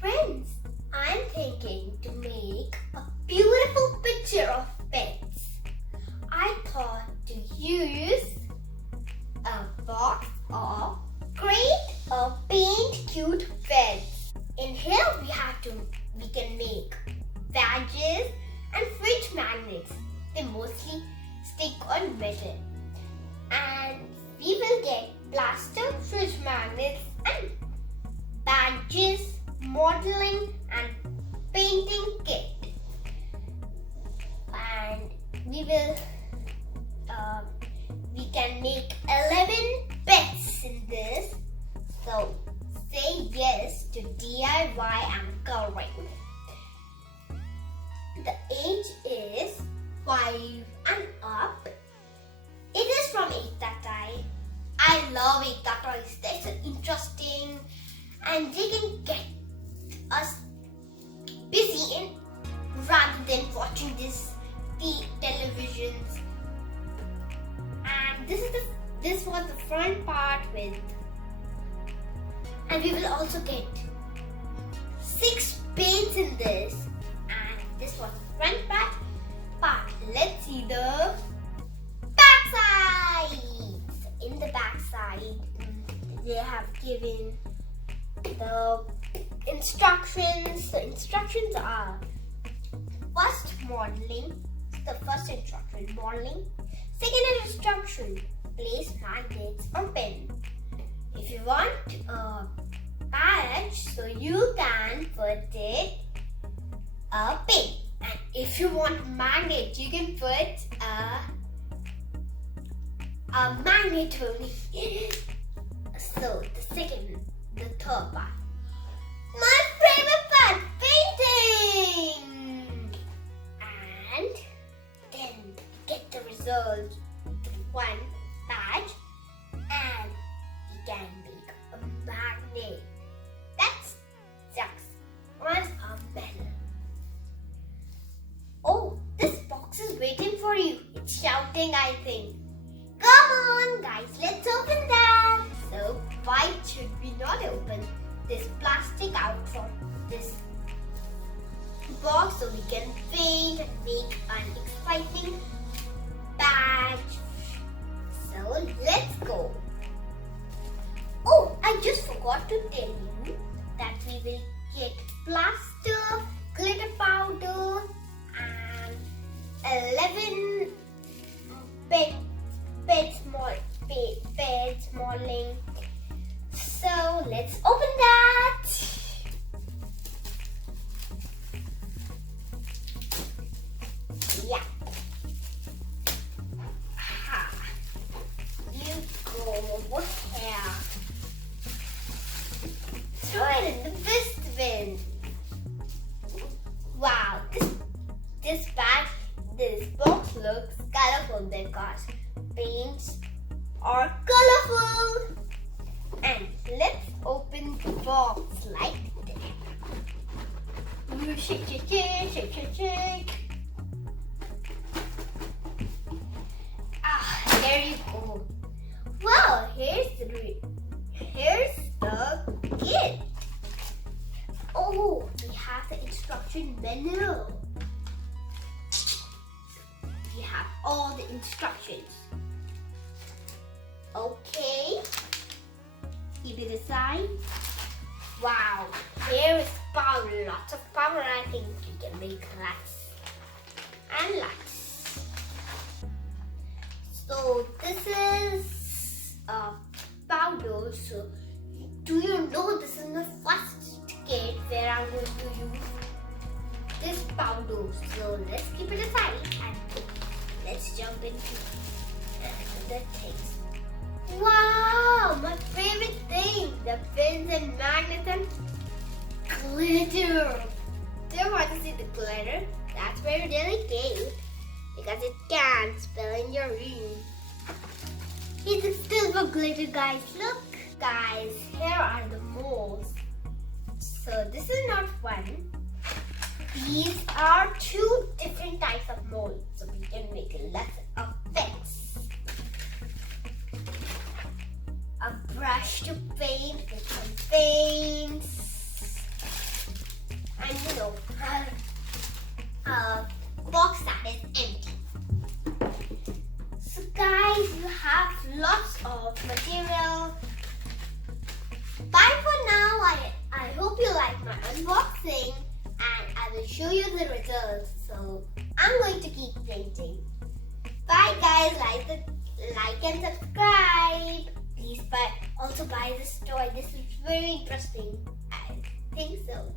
Friends, I'm thinking to make a beautiful picture of pets. I thought to use a box of Create Paint Cute Pets. In here we can make badges and fridge magnets. They mostly stick on metal. And we will get plaster, fridge magnets and badges, modeling and painting kit. And we can make 11 pets in this. So say yes to DIY and coloring. The age is 5 and up. It is from Ekta Create. I love Ekta Create. They're so interesting and they can get us busy rather than watching this televisions. And this was the front part with, and we will also get 6 paints in this. And this was the front part. Let's see the back side. So in the back side, they have given the instructions. The instructions are first modeling. The first instruction, modeling. Second instruction, place magnets or pen. If you want a badge, so you can put it a pin. And if you want magnet, you can put a magnet only. So the third part. My favorite part, painting! And then get the result with one badge and you can make a magnet. That's just on a medal. Oh, this box is waiting for you. It's shouting, I think. Come on, guys, let's open that. So, why should we not open this plastic out from this box so we can paint and make an exciting badge? So, let's go. Oh, I just forgot to tell you that we will get plaster, glitter powder, and 11 pets modeling. So let's open that. Yeah. You go here. Throw it in the dustbin. Wow, this box looks colorful because paints are colorful. And let's open the box like this. Shake. There you go. Wow, here's the kit. Oh, we have the instruction manual. We have all the instructions. Okay. Keep it aside. Wow, here is power. Lots of power. I think we can make lots and lots. So this is powder. So do you know this is my first kit where I'm going to use this powder. So let's keep it aside and let's jump into the things. Wow, my favorite thing, the pins and magnets and glitter. Do you want to see the glitter? That's very delicate because it can spill in your room. It's a silver glitter, guys. Look, guys, here are the molds. So this is not one. These are 2 different types of molds. So we can make lots of pets. A brush to paint with some paints. and a box that is empty. So guys, you have lots of material. Bye for now. I hope you like my unboxing, and I will show you the results. So I'm going to keep painting. Bye guys, like and subscribe. Please also buy this toy. This is very interesting. I think so.